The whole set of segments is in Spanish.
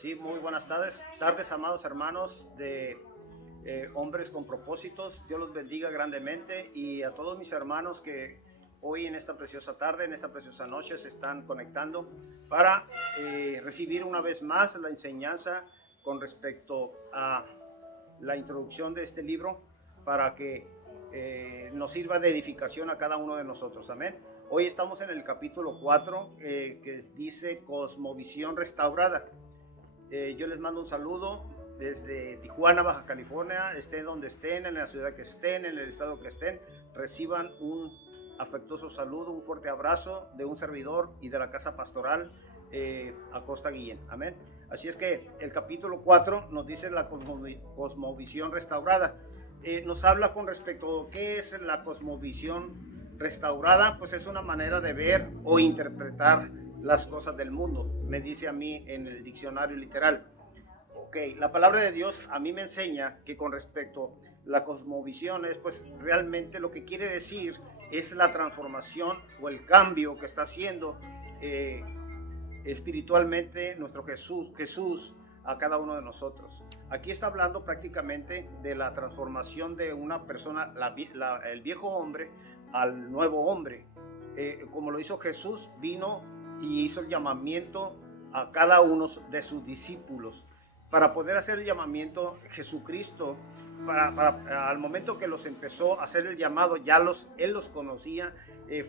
Sí, muy buenas tardes, amados hermanos de Hombres con Propósitos. Dios los bendiga grandemente, y a todos mis hermanos que hoy en esta preciosa tarde, en esta preciosa noche se están conectando para recibir una vez más la enseñanza con respecto a la introducción de este libro, para que nos sirva de edificación a cada uno de nosotros. Amén. Hoy estamos en el capítulo 4 que dice Cosmovisión Restaurada. Yo les mando un saludo desde Tijuana, Baja California. Estén donde estén, en la ciudad que estén, en el estado que estén, reciban un afectuoso saludo, un fuerte abrazo de un servidor y de la casa pastoral Acosta Guillén. Amén. Así es que el capítulo 4 nos dice la cosmovisión restaurada. Nos habla con respecto a qué es la cosmovisión restaurada. Pues es una manera de ver o interpretar las cosas del mundo, me dice a mí en el diccionario literal. Ok, la palabra de Dios a mí me enseña que con respecto a la cosmovisión es, pues realmente lo que quiere decir es la transformación o el cambio que está haciendo espiritualmente nuestro Jesús a cada uno de nosotros. Aquí está hablando prácticamente de la transformación de una persona, el viejo hombre al nuevo hombre. Como lo hizo Jesús, vino y hizo el llamamiento a cada uno de sus discípulos. Para poder hacer el llamamiento, Jesucristo, al momento que los empezó a hacer el llamado, Él los conocía,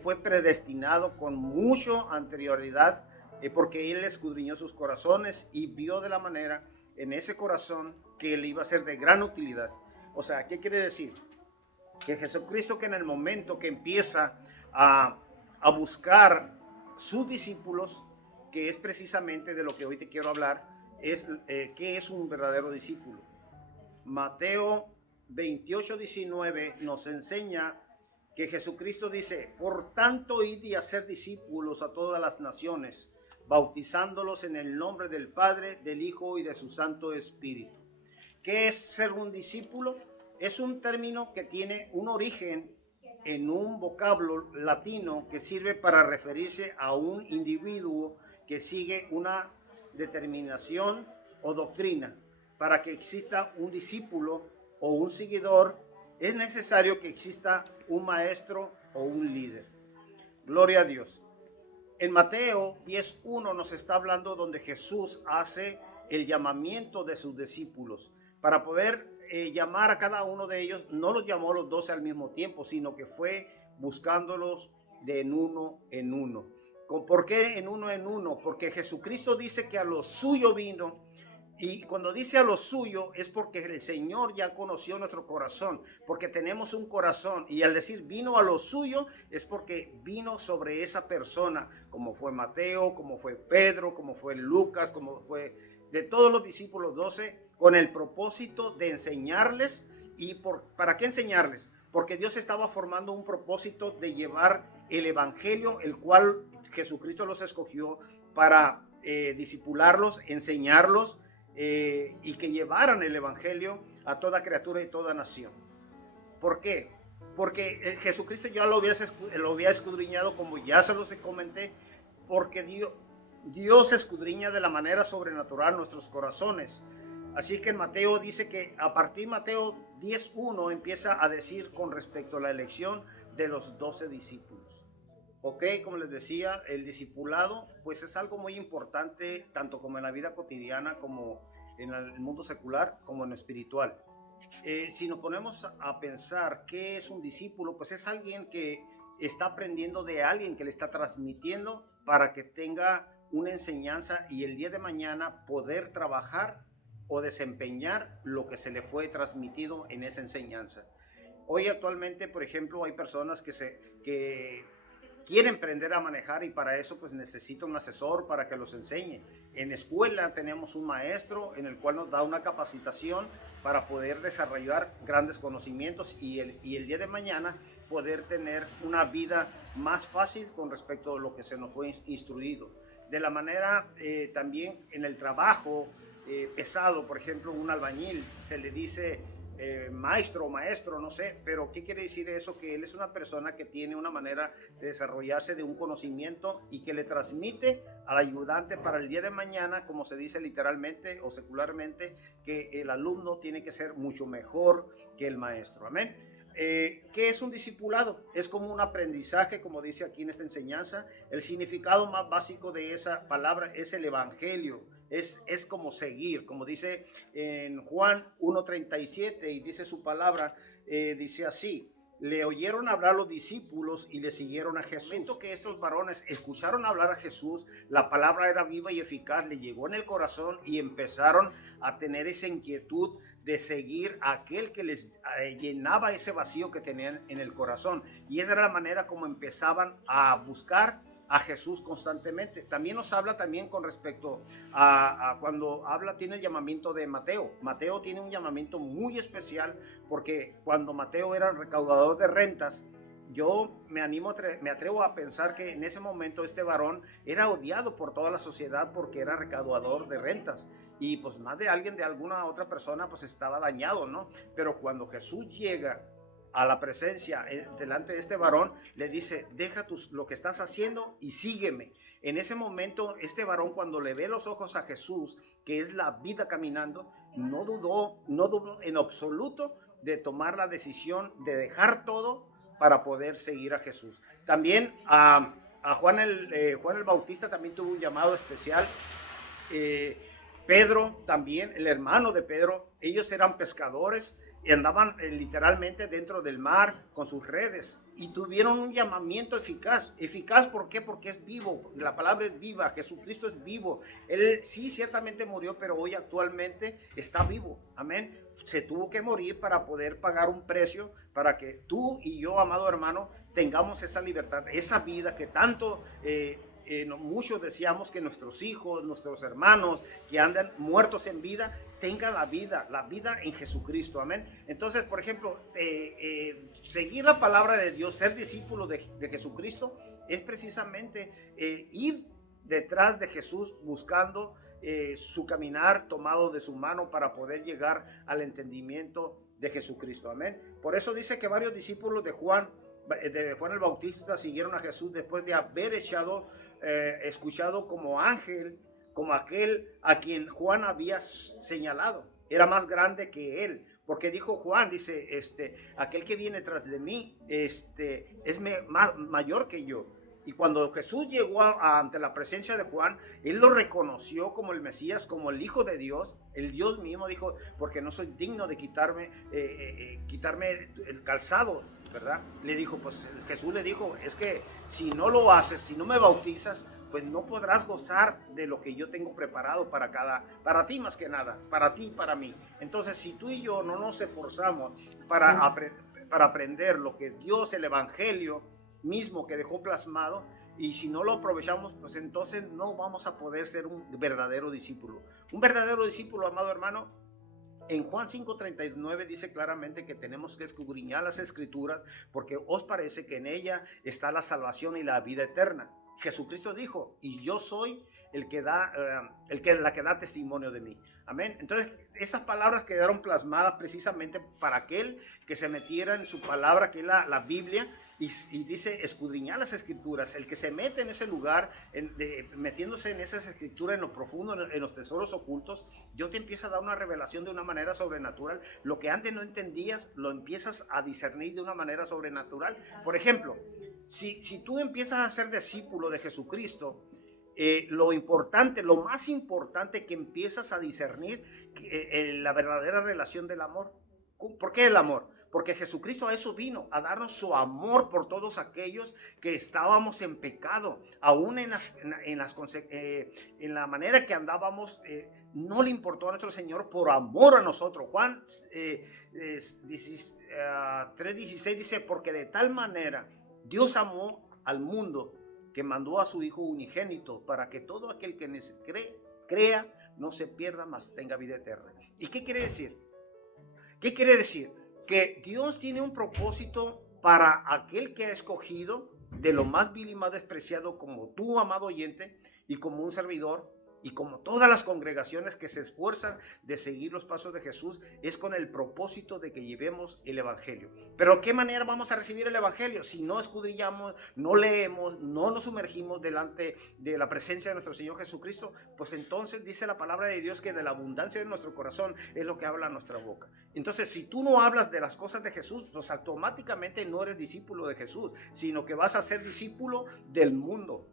fue predestinado con mucha anterioridad, porque Él escudriñó sus corazones y vio de la manera en ese corazón que le iba a ser de gran utilidad. O sea, ¿qué quiere decir? Que Jesucristo, que en el momento que empieza a buscar sus discípulos, que es precisamente de lo que hoy te quiero hablar, es qué es un verdadero discípulo. Mateo 28:19 nos enseña que Jesucristo dice: por tanto, id y hacer discípulos a todas las naciones, bautizándolos en el nombre del Padre, del Hijo y de su Santo Espíritu. ¿Qué es ser un discípulo? Es un término que tiene un origen en un vocablo latino que sirve para referirse a un individuo que sigue una determinación o doctrina. Para que exista un discípulo o un seguidor, es necesario que exista un maestro o un líder. Gloria a Dios. En Mateo 10:1 nos está hablando donde Jesús hace el llamamiento de sus discípulos. Para poder llamar a cada uno de ellos, no los llamó a los 12 al mismo tiempo, sino que fue buscándolos de en uno en uno. ¿Por qué en uno en uno? Porque Jesucristo dice que a lo suyo vino, y cuando dice a lo suyo es porque el Señor ya conoció nuestro corazón, porque tenemos un corazón, y al decir vino a lo suyo es porque vino sobre esa persona, como fue Mateo, como fue Pedro, como fue Lucas, como fue de todos los discípulos 12, con el propósito de enseñarles. ¿Y para qué enseñarles? Porque Dios estaba formando un propósito de llevar el evangelio, el cual Jesucristo los escogió para discipularlos, enseñarlos, y que llevaran el evangelio a toda criatura y toda nación. ¿Por qué? Porque Jesucristo ya lo había escudriñado, como ya se los comenté, porque Dios escudriña de la manera sobrenatural nuestros corazones. Así que en Mateo dice que a partir de Mateo 10:1 empieza a decir con respecto a la elección de los 12 discípulos. Ok, como les decía, el discipulado pues es algo muy importante, tanto como en la vida cotidiana, como en el mundo secular, como en lo espiritual. Si nos ponemos a pensar qué es un discípulo, pues es alguien que está aprendiendo de alguien que le está transmitiendo para que tenga una enseñanza y el día de mañana poder trabajar o desempeñar lo que se le fue transmitido en esa enseñanza. Hoy actualmente, por ejemplo, hay personas que quieren aprender a manejar, y para eso pues necesita un asesor para que los enseñe. En escuela tenemos un maestro en el cual nos da una capacitación para poder desarrollar grandes conocimientos y el día de mañana poder tener una vida más fácil con respecto a lo que se nos fue instruido. De la manera también en el trabajo pesado, por ejemplo, un albañil se le dice maestro o maestro, no sé, pero ¿qué quiere decir eso? Que él es una persona que tiene una manera de desarrollarse de un conocimiento y que le transmite al ayudante para el día de mañana, como se dice literalmente o secularmente, que el alumno tiene que ser mucho mejor que el maestro. Amén. ¿Qué es un discipulado? Es como un aprendizaje, como dice aquí en esta enseñanza. El significado más básico de esa palabra es el evangelio. Es como seguir, como dice en Juan 1:37 y dice su palabra, dice así: le oyeron hablar los discípulos y le siguieron a Jesús. En el momento que estos varones escucharon hablar a Jesús, la palabra era viva y eficaz, le llegó en el corazón y empezaron a tener esa inquietud de seguir a aquel que les llenaba ese vacío que tenían en el corazón. Y esa era la manera como empezaban a buscar a Jesús constantemente. También nos habla también con respecto a cuando habla, tiene el llamamiento de Mateo. Mateo tiene un llamamiento muy especial porque cuando Mateo era recaudador de rentas, yo me atrevo a pensar que en ese momento este varón era odiado por toda la sociedad porque era recaudador de rentas. Y pues más de alguien, de alguna otra persona, pues estaba dañado, ¿no? Pero cuando Jesús llega a la presencia delante de este varón, le dice: deja lo que estás haciendo y sígueme. En ese momento, este varón, cuando le ve los ojos a Jesús, que es la vida caminando, no dudó en absoluto de tomar la decisión de dejar todo para poder seguir a Jesús. También a Juan el Bautista también tuvo un llamado especial. Pedro también, el hermano de Pedro, ellos eran pescadores y andaban literalmente dentro del mar con sus redes y tuvieron un llamamiento eficaz. ¿Eficaz por qué? Porque es vivo, la palabra es viva, Jesucristo es vivo. Él sí ciertamente murió, pero hoy actualmente está vivo. Amén. Se tuvo que morir para poder pagar un precio para que tú y yo, amado hermano, tengamos esa libertad, esa vida que tanto muchos deseamos que nuestros hijos, nuestros hermanos que andan muertos en vida, tengan la vida en Jesucristo. Amén. Entonces, por ejemplo, seguir la palabra de Dios, ser discípulo de Jesucristo, es precisamente ir detrás de Jesús buscando su caminar tomado de su mano para poder llegar al entendimiento de Jesucristo. Amén. Por eso dice que varios discípulos de Juan el Bautista siguieron a Jesús después de haber escuchado como ángel, como aquel a quien Juan había señalado. Era más grande que él, porque dijo Juan, dice, aquel que viene tras de mí es mayor que yo. Y cuando Jesús llegó ante la presencia de Juan, él lo reconoció como el Mesías, como el Hijo de Dios. El Dios mismo dijo: porque no soy digno de quitarme el calzado, ¿verdad? Le dijo, pues Jesús le dijo: es que si no lo haces, si no me bautizas, pues no podrás gozar de lo que yo tengo preparado para ti, más que nada, para ti y para mí. Entonces, si tú y yo no nos esforzamos para aprender lo que Dios, el Evangelio mismo que dejó plasmado, y si no lo aprovechamos, pues entonces no vamos a poder ser un verdadero discípulo. Un verdadero discípulo, amado hermano, en Juan 5:39 dice claramente que tenemos que escudriñar las escrituras porque os parece que en ella está la salvación y la vida eterna. Jesucristo dijo: y yo soy la que da testimonio de mí. Amén. Entonces, esas palabras quedaron plasmadas precisamente para aquel que se metiera en su palabra, que es la Biblia, y dice escudriñar las escrituras. El que se mete en ese lugar, metiéndose en esas escrituras, en lo profundo, en los tesoros ocultos, Dios te empieza a dar una revelación de una manera sobrenatural. Lo que antes no entendías, lo empiezas a discernir de una manera sobrenatural. Por ejemplo, si tú empiezas a ser discípulo de Jesucristo, lo más importante que empiezas a discernir la verdadera relación del amor. ¿Por qué el amor? Porque Jesucristo a eso vino, a darnos su amor por todos aquellos que estábamos en pecado, aún en la manera que andábamos. No le importó a nuestro Señor por amor a nosotros. Juan 3:16 dice: porque de tal manera Dios amó al mundo que mandó a su Hijo unigénito para que todo aquel que crea no se pierda, mas tenga vida eterna. ¿Y qué quiere decir? ¿Qué quiere decir? Que Dios tiene un propósito para aquel que ha escogido de lo más vil y más despreciado, como tú, amado oyente, y como un servidor, Y como todas las congregaciones que se esfuerzan de seguir los pasos de Jesús, es con el propósito de que llevemos el evangelio. Pero ¿qué manera vamos a recibir el evangelio? Si no escudriñamos, no leemos, no nos sumergimos delante de la presencia de nuestro Señor Jesucristo, pues entonces dice la palabra de Dios que de la abundancia de nuestro corazón es lo que habla nuestra boca. Entonces, si tú no hablas de las cosas de Jesús, pues automáticamente no eres discípulo de Jesús, sino que vas a ser discípulo del mundo.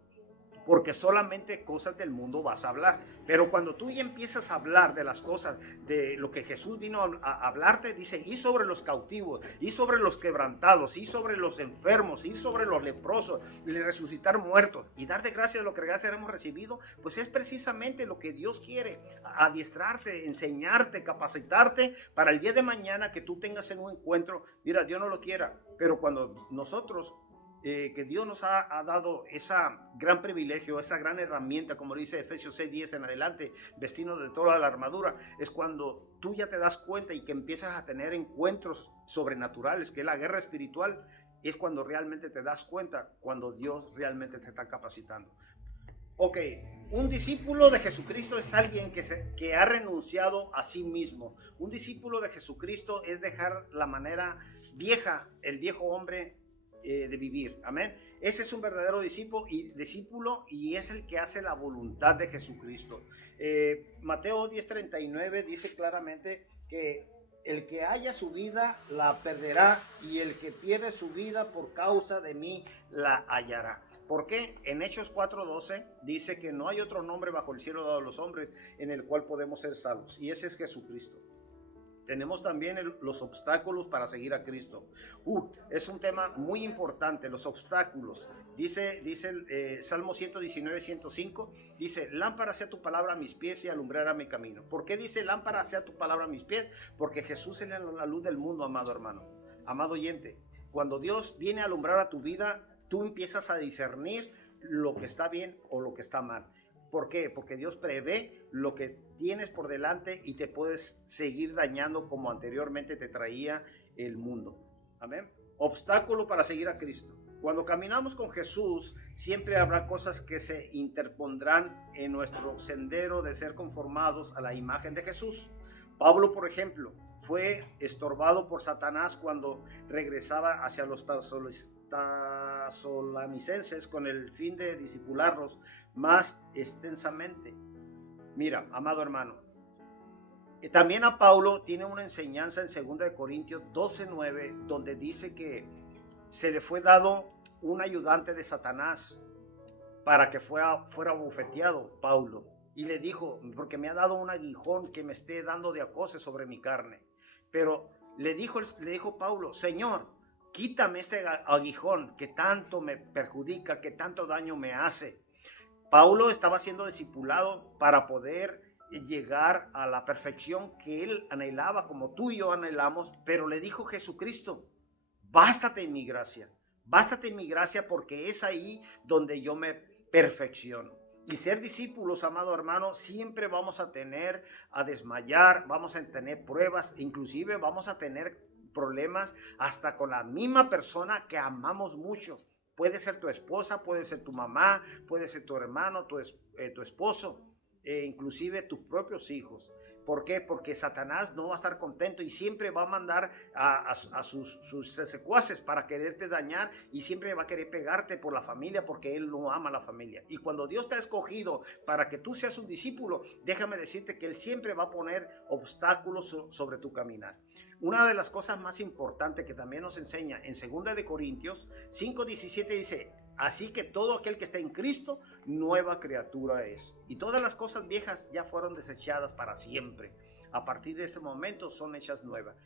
Porque solamente cosas del mundo vas a hablar. Pero cuando tú ya empiezas a hablar de las cosas, de lo que Jesús vino a hablarte, dice, y sobre los cautivos, y sobre los quebrantados, y sobre los enfermos, y sobre los leprosos, y resucitar muertos, y dar de gracia de lo que gracias hemos recibido, pues es precisamente lo que Dios quiere, adiestrarte, enseñarte, capacitarte, para el día de mañana que tú tengas en un encuentro. Mira, Dios no lo quiera, pero cuando nosotros que Dios nos ha dado ese gran privilegio, esa gran herramienta, como dice Efesios 6:10 en adelante, vestidos de toda la armadura, es cuando tú ya te das cuenta y que empiezas a tener encuentros sobrenaturales, que es la guerra espiritual, es cuando realmente te das cuenta, cuando Dios realmente te está capacitando. Ok, un discípulo de Jesucristo es alguien que ha renunciado a sí mismo. Un discípulo de Jesucristo es dejar la manera vieja, el viejo hombre, de vivir. Amén. Ese es un verdadero discípulo y es el que hace la voluntad de Jesucristo. Mateo 10:39 dice claramente que el que haya su vida la perderá y el que pierde su vida por causa de mí la hallará. ¿Por qué? En Hechos 4:12 dice que no hay otro nombre bajo el cielo dado a los hombres en el cual podemos ser salvos, y ese es Jesucristo. Tenemos también los obstáculos para seguir a Cristo. Es un tema muy importante, los obstáculos. Dice Salmo 119, 105, dice, lámpara sea tu palabra a mis pies y alumbrará mi camino. ¿Por qué dice lámpara sea tu palabra a mis pies? Porque Jesús es la luz del mundo, amado hermano, amado oyente. Cuando Dios viene a alumbrar a tu vida, tú empiezas a discernir lo que está bien o lo que está mal. ¿Por qué? Porque Dios prevé lo que tienes por delante y te puedes seguir dañando como anteriormente te traía el mundo. Amén. Obstáculo para seguir a Cristo. Cuando caminamos con Jesús, siempre habrá cosas que se interpondrán en nuestro sendero de ser conformados a la imagen de Jesús. Pablo, por ejemplo, fue estorbado por Satanás cuando regresaba hacia los tesalonicenses con el fin de discipularlos más extensamente. Mira, amado hermano, también a Pablo tiene una enseñanza en 2 Corintios 12:9, donde dice que se le fue dado un ayudante de Satanás para que fuera bofeteado Pablo. Y le dijo, porque me ha dado un aguijón que me esté dando de acoso sobre mi carne. Pero le dijo Pablo, Señor, quítame este aguijón que tanto me perjudica, que tanto daño me hace. Pablo estaba siendo discipulado para poder llegar a la perfección que él anhelaba, como tú y yo anhelamos, pero le dijo Jesucristo, bástate en mi gracia porque es ahí donde yo me perfecciono. Y ser discípulos, amado hermano, siempre vamos a tener a desmayar, vamos a tener pruebas, inclusive vamos a tener problemas hasta con la misma persona que amamos mucho. Puede ser tu esposa, puede ser tu mamá, puede ser tu hermano, tu esposo, inclusive tus propios hijos. ¿Por qué? Porque Satanás no va a estar contento y siempre va a mandar a sus secuaces para quererte dañar y siempre va a querer pegarte por la familia porque él no ama a la familia. Y cuando Dios te ha escogido para que tú seas un discípulo, déjame decirte que él siempre va a poner obstáculos sobre tu caminar. Una de las cosas más importantes que también nos enseña en 2 Corintios 5:17 dice, así que todo aquel que está en Cristo, nueva criatura es. Y todas las cosas viejas ya fueron desechadas para siempre. A partir de este momento son hechas nuevas.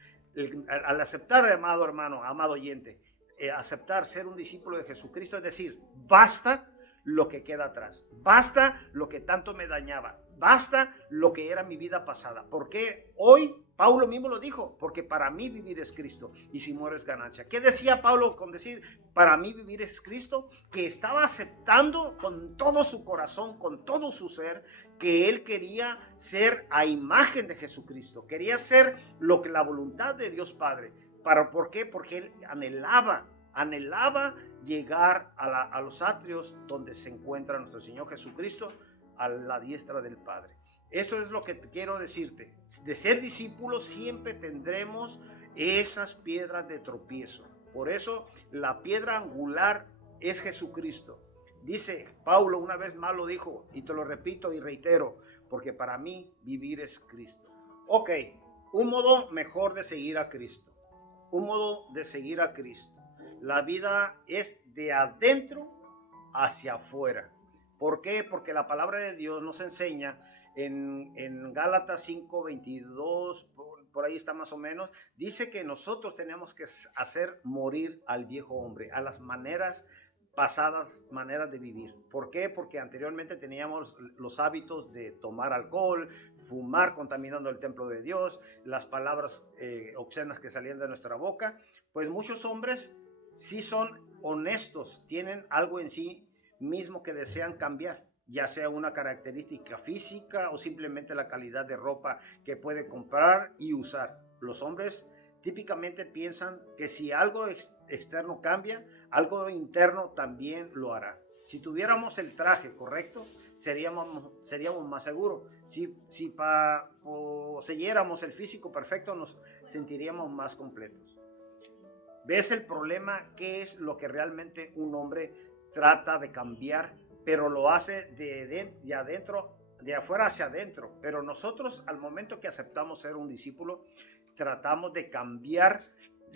Al aceptar, amado hermano, amado oyente, aceptar ser un discípulo de Jesucristo, es decir, basta lo que queda atrás. Basta lo que tanto me dañaba. Basta lo que era mi vida pasada. Porque hoy, Pablo mismo lo dijo, porque para mí vivir es Cristo y si muero es ganancia. ¿Qué decía Pablo con decir para mí vivir es Cristo? Que estaba aceptando con todo su corazón, con todo su ser, que él quería ser a imagen de Jesucristo. Quería ser lo que la voluntad de Dios Padre. ¿Por qué? Porque él anhelaba llegar a los atrios donde se encuentra nuestro Señor Jesucristo a la diestra del Padre. Eso es lo que quiero decirte. De ser discípulos siempre tendremos esas piedras de tropiezo. Por eso la piedra angular es Jesucristo. Dice Pablo, una vez más lo dijo, y te lo repito y reitero, porque para mí vivir es Cristo. Ok, un modo mejor de seguir a Cristo. Un modo de seguir a Cristo. La vida es de adentro hacia afuera. ¿Por qué? Porque la palabra de Dios nos enseña en Gálatas 5:22, por ahí está más o menos, dice que nosotros tenemos que hacer morir al viejo hombre, a las maneras pasadas, maneras de vivir. ¿Por qué? Porque anteriormente teníamos los hábitos de tomar alcohol, fumar contaminando el templo de Dios, las palabras obscenas que salían de nuestra boca. Pues muchos hombres sí son honestos, tienen algo en sí mismo que desean cambiar, ya sea una característica física o simplemente la calidad de ropa que puede comprar y usar. Los hombres típicamente piensan que si algo externo cambia, algo interno también lo hará. Si tuviéramos el traje correcto, seríamos más seguros. Si poseyéramos el físico perfecto, nos sentiríamos más completos. ¿Ves el problema? ¿Qué es lo que realmente un hombre trata de cambiar? Pero lo hace de adentro, de afuera hacia adentro. Pero nosotros, al momento que aceptamos ser un discípulo, tratamos de cambiar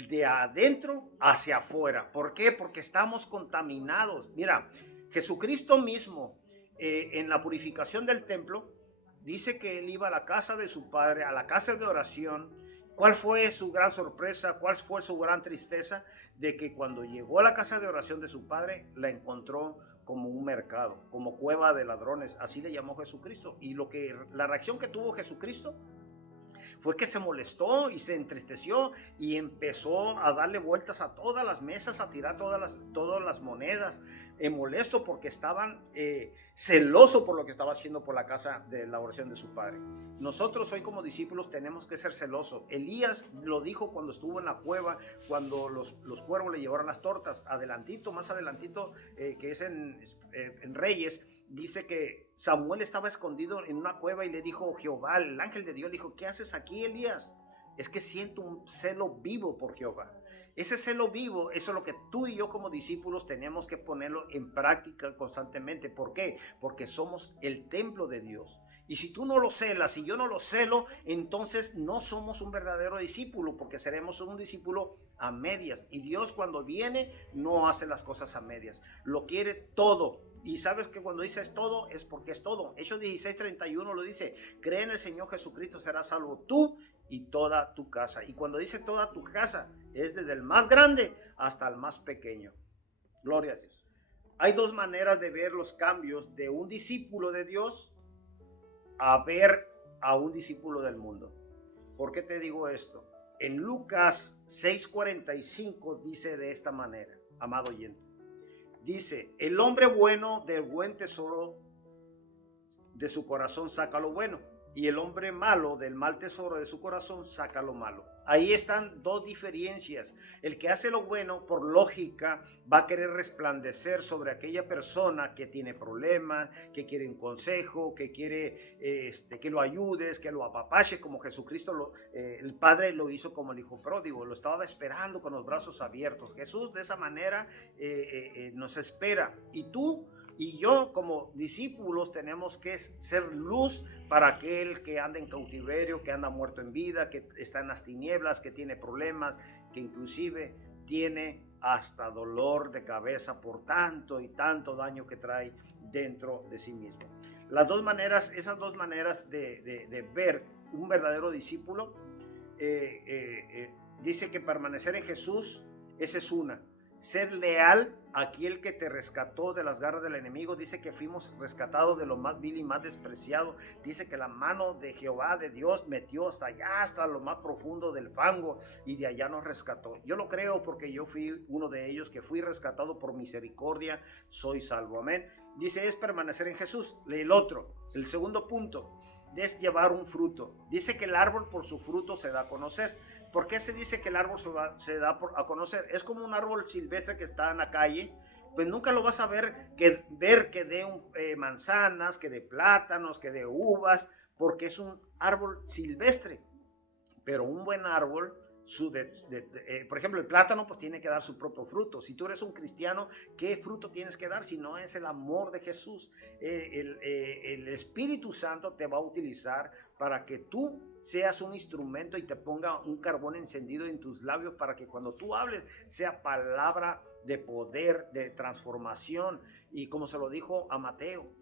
de adentro hacia afuera. ¿Por qué? Porque estamos contaminados. Mira, Jesucristo mismo, en la purificación del templo, dice que él iba a la casa de su padre, a la casa de oración. ¿Cuál fue su gran sorpresa? ¿Cuál fue su gran tristeza? De que cuando llegó a la casa de oración de su padre, la encontró como un mercado, como cueva de ladrones. Así le llamó Jesucristo. Y la reacción que tuvo Jesucristo fue que se molestó y se entristeció y empezó a darle vueltas a todas las mesas, a tirar todas las monedas, molesto porque estaban celoso por lo que estaba haciendo por la casa de la oración de su padre. Nosotros hoy como discípulos tenemos que ser celosos. Elías lo dijo cuando estuvo en la cueva, cuando los cuervos le llevaron las tortas. Más adelantito, que es en Reyes, dice que Samuel estaba escondido en una cueva y le dijo Jehová, el ángel de Dios, le dijo: ¿qué haces aquí, Elías? Es que siento un celo vivo por Jehová. Ese celo vivo, eso es lo que tú y yo como discípulos tenemos que ponerlo en práctica constantemente. ¿Por qué? Porque somos el templo de Dios. Y si tú no lo celas y yo no lo celo, entonces no somos un verdadero discípulo, porque seremos un discípulo a medias. Y Dios, cuando viene, no hace las cosas a medias. Lo quiere todo. Y sabes que cuando dices todo, es porque es todo. Hechos 16:31 lo dice: cree en el Señor Jesucristo, serás salvo tú y toda tu casa. Y cuando dice toda tu casa, es desde el más grande hasta el más pequeño. Gloria a Dios. Hay dos maneras de ver los cambios de un discípulo de Dios a ver a un discípulo del mundo. ¿Por qué te digo esto? En Lucas 6:45 dice de esta manera, amado oyente. Dice: el hombre bueno del buen tesoro de su corazón saca lo bueno, y el hombre malo del mal tesoro de su corazón saca lo malo. Ahí están dos diferencias. El que hace lo bueno, por lógica, va a querer resplandecer sobre aquella persona que tiene problemas, que quiere un consejo, que quiere que lo ayudes, que lo apapache, como Jesucristo, el Padre lo hizo como el Hijo pródigo, lo estaba esperando con los brazos abiertos. Jesús de esa manera nos espera. Y tú y yo como discípulos tenemos que ser luz para aquel que anda en cautiverio, que anda muerto en vida, que está en las tinieblas, que tiene problemas, que inclusive tiene hasta dolor de cabeza por tanto y tanto daño que trae dentro de sí mismo. Esas dos maneras de ver un verdadero discípulo, dice que permanecer en Jesús, esa es una. Ser leal a aquel que te rescató de las garras del enemigo. Dice que fuimos rescatados de lo más vil y más despreciado. Dice que la mano de Jehová, de Dios, metió hasta allá, hasta lo más profundo del fango, y de allá nos rescató. Yo lo creo porque yo fui uno de ellos que fui rescatado por misericordia, soy salvo. Amén. Dice, es permanecer en Jesús. El otro, el segundo punto, es llevar un fruto. Dice que el árbol por su fruto se da a conocer. ¿Por qué se dice que el árbol se da a conocer? Es como un árbol silvestre que está en la calle, pues nunca lo vas a ver que dé manzanas, que dé plátanos, que dé uvas, porque es un árbol silvestre. Pero un buen árbol, por ejemplo, el plátano pues tiene que dar su propio fruto. Si tú eres un cristiano, ¿qué fruto tienes que dar si no es el amor de Jesús? El Espíritu Santo te va a utilizar para que tú seas un instrumento y te ponga un carbón encendido en tus labios para que cuando tú hables sea palabra de poder, de transformación. Y como se lo dijo a Mateo,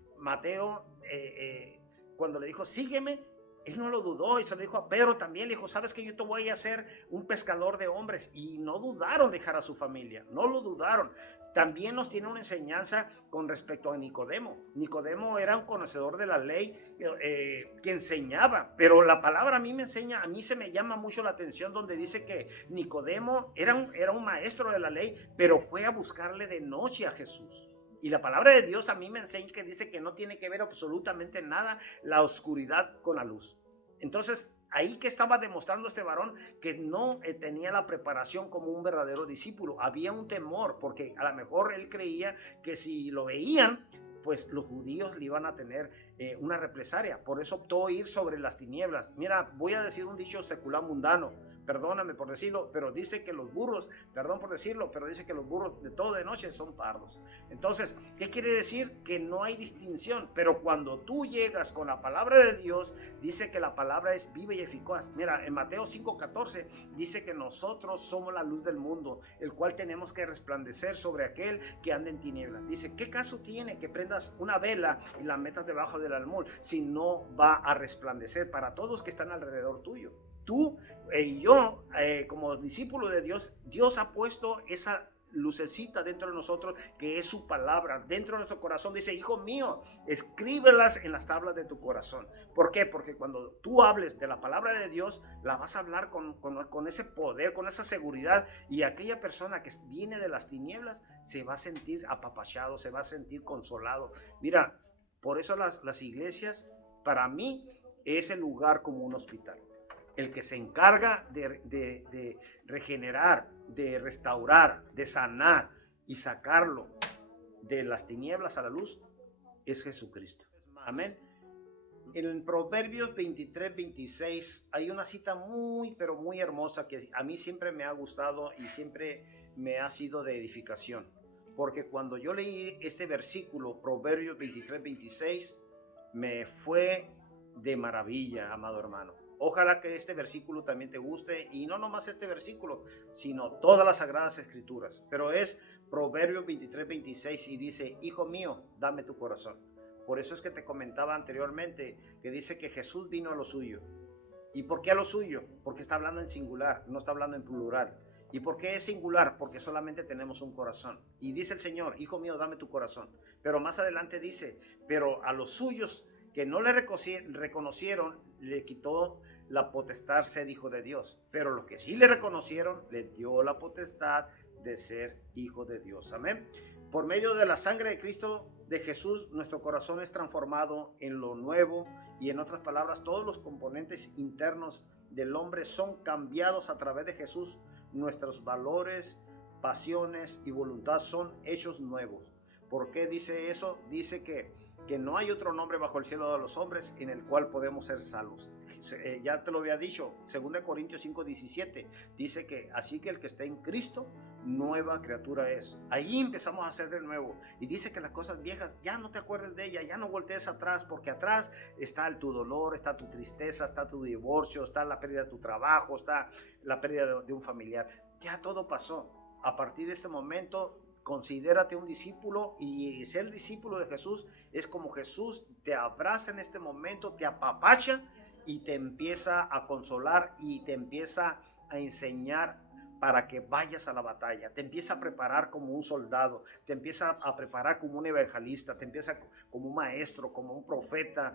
cuando le dijo, sígueme, él no lo dudó y se lo dijo a Pedro también. Le dijo, sabes que yo te voy a hacer un pescador de hombres. Y no dudaron dejar a su familia, no lo dudaron. También nos tiene una enseñanza con respecto a Nicodemo. Nicodemo era un conocedor de la ley que enseñaba, pero la palabra a mí me enseña, a mí se me llama mucho la atención donde dice que Nicodemo era un maestro de la ley, pero fue a buscarle de noche a Jesús. Y la palabra de Dios a mí me enseña que dice que no tiene que ver absolutamente nada la oscuridad con la luz. Entonces, ahí que estaba demostrando este varón que no tenía la preparación como un verdadero discípulo. Había un temor, porque a lo mejor él creía que si lo veían, pues los judíos le iban a tener una represalia. Por eso optó ir sobre las tinieblas. Mira, voy a decir un dicho secular mundano. Perdóname por decirlo, pero dice que los burros, perdón por decirlo, pero dice que los burros de todo de noche son pardos. Entonces, ¿qué quiere decir? Que no hay distinción, pero cuando tú llegas con la palabra de Dios, dice que la palabra es viva y eficaz. Mira, en Mateo 5:14 dice que nosotros somos la luz del mundo, el cual tenemos que resplandecer sobre aquel que anda en tinieblas. Dice, ¿qué caso tiene que prendas una vela y la metas debajo del almud si no va a resplandecer para todos que están alrededor tuyo? Tú y yo, como discípulos de Dios, Dios ha puesto esa lucecita dentro de nosotros que es su palabra dentro de nuestro corazón. Dice, hijo mío, escríbelas en las tablas de tu corazón. ¿Por qué? Porque cuando tú hables de la palabra de Dios, la vas a hablar con ese poder, con esa seguridad, y aquella persona que viene de las tinieblas se va a sentir apapachado, se va a sentir consolado. Mira, por eso las iglesias para mí es el lugar como un hospital. El que se encarga de regenerar, de restaurar, de sanar y sacarlo de las tinieblas a la luz es Jesucristo. Amén. En Proverbios 23-26 hay una cita muy, pero muy hermosa que a mí siempre me ha gustado y siempre me ha sido de edificación. Porque cuando yo leí este versículo, Proverbios 23-26, me fue de maravilla, amado hermano. Ojalá que este versículo también te guste, y no nomás este versículo, sino todas las sagradas escrituras. Pero es Proverbios 23-26 y dice, hijo mío, dame tu corazón. Por eso es que te comentaba anteriormente que dice que Jesús vino a lo suyo. ¿Y por qué a lo suyo? Porque está hablando en singular, no está hablando en plural. ¿Y por qué es singular? Porque solamente tenemos un corazón. Y dice el Señor, hijo mío, dame tu corazón. Pero más adelante dice, pero a los suyos que no le reconocieron, le quitó la potestad ser hijo de Dios. Pero los que sí le reconocieron, le dio la potestad de ser hijo de Dios. Amén. Por medio de la sangre de Cristo, de Jesús, nuestro corazón es transformado en lo nuevo, y en otras palabras, todos los componentes internos del hombre son cambiados a través de Jesús. Nuestros valores, pasiones y voluntad son hechos nuevos. ¿Por qué dice eso? Dice que no hay otro nombre bajo el cielo de los hombres en el cual podemos ser salvos. Ya te lo había dicho, 2 Corintios 5:17 dice que así que el que esté en Cristo, nueva criatura es. Ahí empezamos a hacer de nuevo, y dice que las cosas viejas ya no te acuerdes de ellas, ya no voltees atrás, porque atrás está tu dolor, está tu tristeza, está tu divorcio, está la pérdida de tu trabajo, está la pérdida de un familiar. Ya todo pasó. A partir de este momento, considérate un discípulo, y ser discípulo de Jesús es como Jesús te abraza en este momento, te apapacha y te empieza a consolar y te empieza a enseñar para que vayas a la batalla, te empieza a preparar como un soldado, te empieza a preparar como un evangelista, te empieza como un maestro, como un profeta,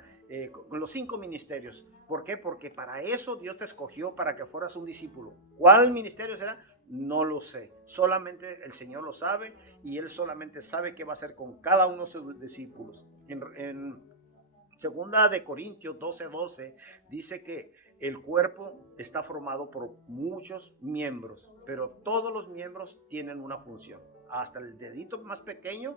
con los 5 ministerios. ¿Por qué? Porque para eso Dios te escogió, para que fueras un discípulo. ¿Cuál ministerio será? No lo sé, solamente el Señor lo sabe, y Él solamente sabe qué va a hacer con cada uno de sus discípulos. En 2 Corintios 12:12 dice que el cuerpo está formado por muchos miembros, pero todos los miembros tienen una función. hasta el dedito más pequeño,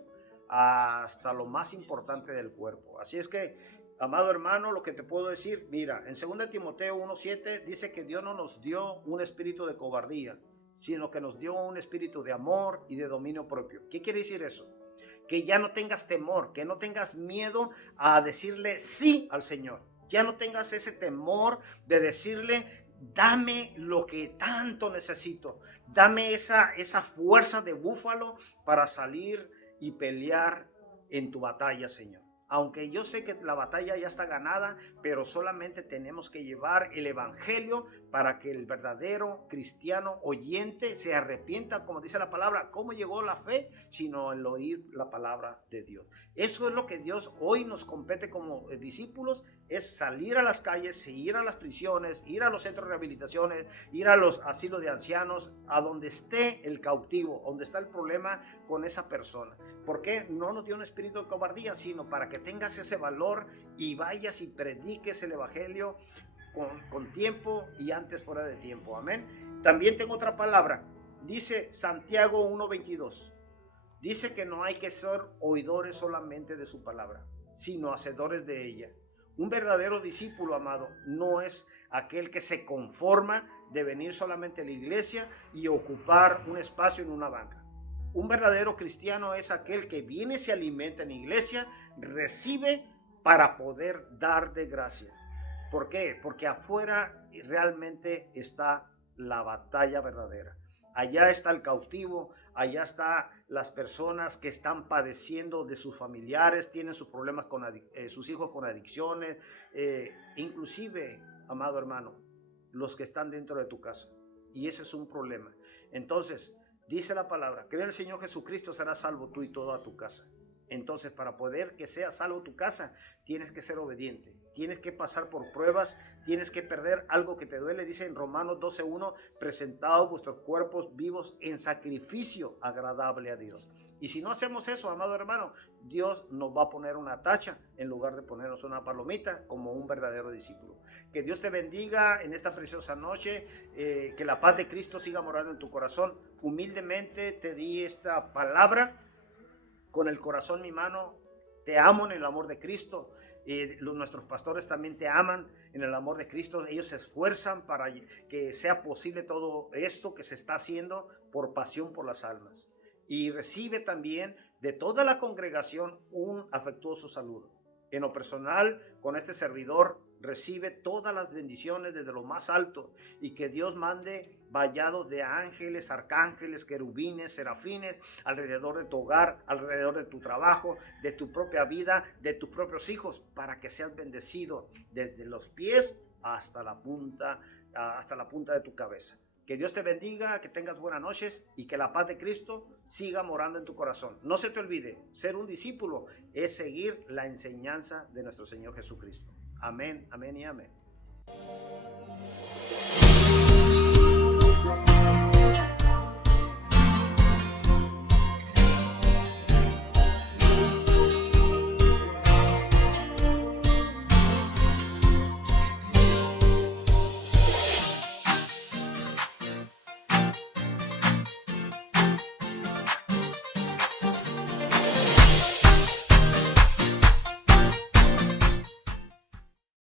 hasta lo más importante del cuerpo. Así es que, amado hermano, lo que te puedo decir, mira, en 2 Timoteo 1:7 dice que Dios no nos dio un espíritu de cobardía, sino que nos dio un espíritu de amor y de dominio propio. ¿Qué quiere decir eso? Que ya no tengas temor, que no tengas miedo a decirle sí al Señor. Ya no tengas ese temor de decirle, dame lo que tanto necesito. Dame esa fuerza de búfalo para salir y pelear en tu batalla, Señor. Aunque yo sé que la batalla ya está ganada, pero solamente tenemos que llevar el evangelio para que el verdadero cristiano oyente se arrepienta, como dice la palabra. ¿Cómo llegó la fe? Sino el oír la palabra de Dios. Eso es lo que Dios hoy nos compete como discípulos, es salir a las calles, ir a las prisiones, ir a los centros de rehabilitaciones, ir a los asilos de ancianos, a donde esté el cautivo, donde está el problema con esa persona. ¿Por qué? No nos dio un espíritu de cobardía, sino para que tengas ese valor y vayas y prediques el evangelio con tiempo y antes fuera de tiempo. Amén. También tengo otra palabra. Dice Santiago 1:22. Dice que no hay que ser oidores solamente de su palabra, sino hacedores de ella. Un verdadero discípulo, amado, no es aquel que se conforma de venir solamente a la iglesia y ocupar un espacio en una banca. Un verdadero cristiano es aquel que viene, se alimenta en la iglesia, recibe para poder dar de gracia. ¿Por qué? Porque afuera realmente está la batalla verdadera. Allá está el cautivo, allá están las personas que están padeciendo de sus familiares, tienen sus problemas con sus hijos con adicciones, inclusive, amado hermano, los que están dentro de tu casa. Y ese es un problema. Entonces, dice la palabra, cree en el Señor Jesucristo, serás salvo tú y toda tu casa. Entonces, para poder que sea salvo tu casa, tienes que ser obediente, tienes que pasar por pruebas, tienes que perder algo que te duele. Dice en Romanos 12:1, presentaos vuestros cuerpos vivos en sacrificio agradable a Dios. Y si no hacemos eso, amado hermano, Dios nos va a poner una tacha en lugar de ponernos una palomita como un verdadero discípulo. Que Dios te bendiga en esta preciosa noche, que la paz de Cristo siga morando en tu corazón. Humildemente te di esta palabra con el corazón en mi mano. Te amo en el amor de Cristo. Nuestros pastores también te aman en el amor de Cristo. Ellos se esfuerzan para que sea posible todo esto que se está haciendo por pasión por las almas. Y recibe también de toda la congregación un afectuoso saludo. En lo personal, con este servidor, recibe todas las bendiciones desde lo más alto, y que Dios mande vallados de ángeles, arcángeles, querubines, serafines alrededor de tu hogar, alrededor de tu trabajo, de tu propia vida, de tus propios hijos, para que seas bendecido desde los pies hasta la punta de tu cabeza. Que Dios te bendiga, que tengas buenas noches y que la paz de Cristo siga morando en tu corazón. No se te olvide, ser un discípulo es seguir la enseñanza de nuestro Señor Jesucristo. Amén, amén y amén.